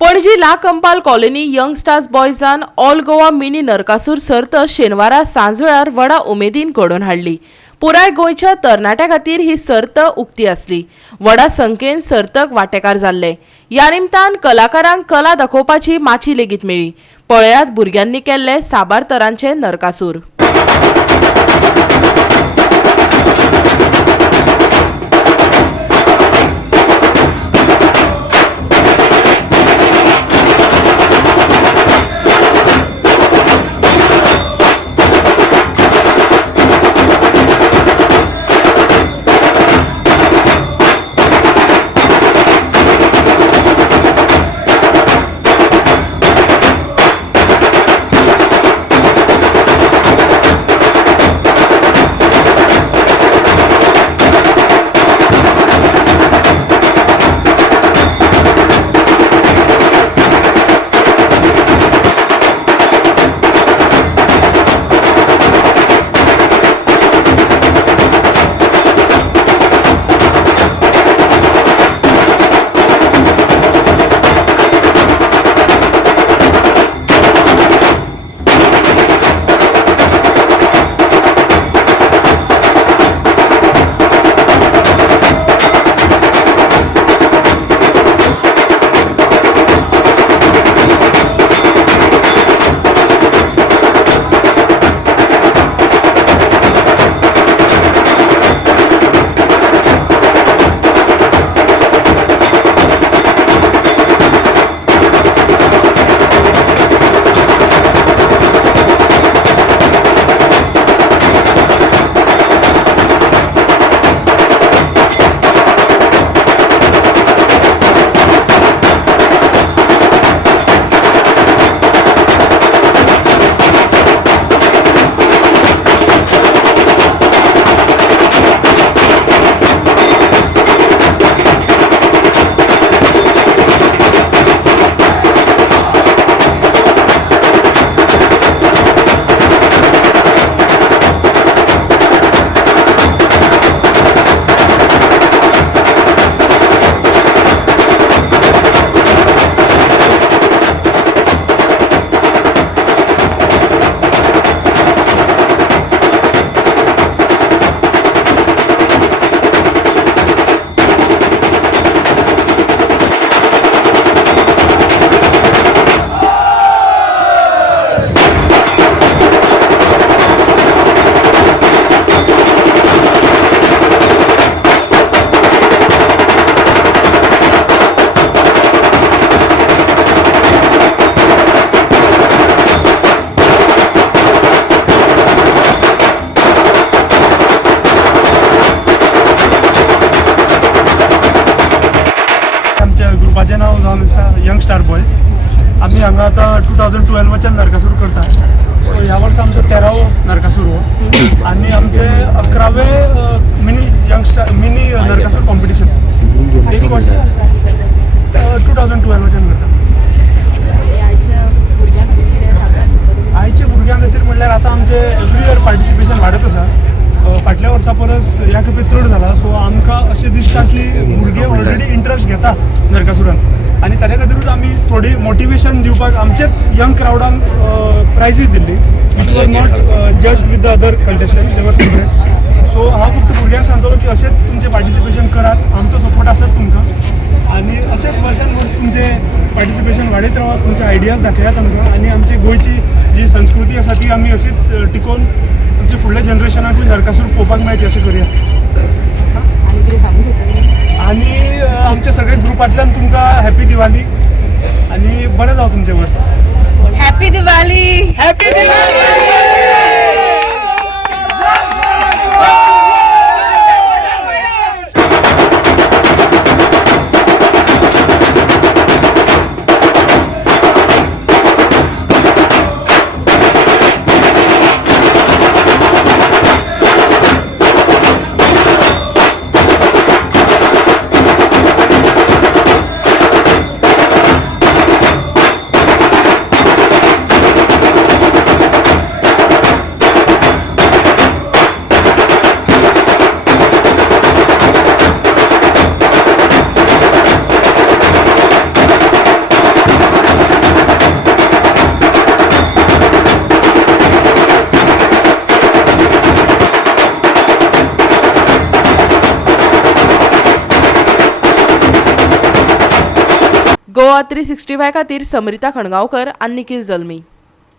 पणजी ला Campal colony Young Stars बॉयजान all Goa mini Narakasur सर्त शेनवारा सांजवेळार व्हडा उमेदीन घडोवन हाडली। पुराय गोंयच्या तरणाट्या खातीर ही सर्त उक्ती आसली। व्हडा संख्येन सर्तक वांटेकार जाल्ले। ह्या निमतान कलाकारांक कला दाखोवपाची माची लेगीत मेळ्ळी। पळयात भुरग्यांनी केल्ले साबार तरांचे नरकासूर। माझे नाव जावन आसा यंग स्टार बॉयज। आम्ही हांगा आता 2012 नरकासूर करता। सो ह्या वर्सा आमचो 13वो नरकासूर हो आणि आमचे 11वे मिनी नरकासूर कॉम्पिटिशन एक वर्ष 2012 करता। आयच्या भुरग्यां खातीर म्हणल्यार आता आमचे एवरी इयर पार्टिसिपेशन वाडत आसा। फाटल्या वर्सा परस ह्या खेपे चड जाला। सो आमकां अशें दिसता की भुरगे ऑलरेडी इंट्रस्ट घेता नरकासुरान आनी ताचे खातीरूच आमी थोडी मोटिवेशन दिवपाक आमचेच यंग क्राउडांक प्रायजीस दिल्ली वीच were not judged with the other contestant they were separate. So हांव फक्त भुरग्यांक सांगतलो की अशेंच तुमचे पार्टिसिपेशन करात, आमचो सपोर्ट आसत तुमकां आनी अशेंच वर्सान वर्स तुमचे पार्टिसिपेशन वाडयत रावात, तुमचे आयडियाज दाखयात आमकां आनी आमची गोंयची जी संस्कृती आसा ती आमी अशीच टिकोवन आमच्या फुडल्या जनरेशनाकूय नरकासूर पळोवपाक मेळचे अशें करूया। आणि आमच्या सगळ्या ग्रुपांतल्यान तुमकां हॅपी दिवाळी आणि बरें जावं तुमचें वर्स। हॅपी दिवाळी। हॅपी दिवाळी। गोवा 365 खातीर समरिता खणगांवकर आनी निखिल जल्मी.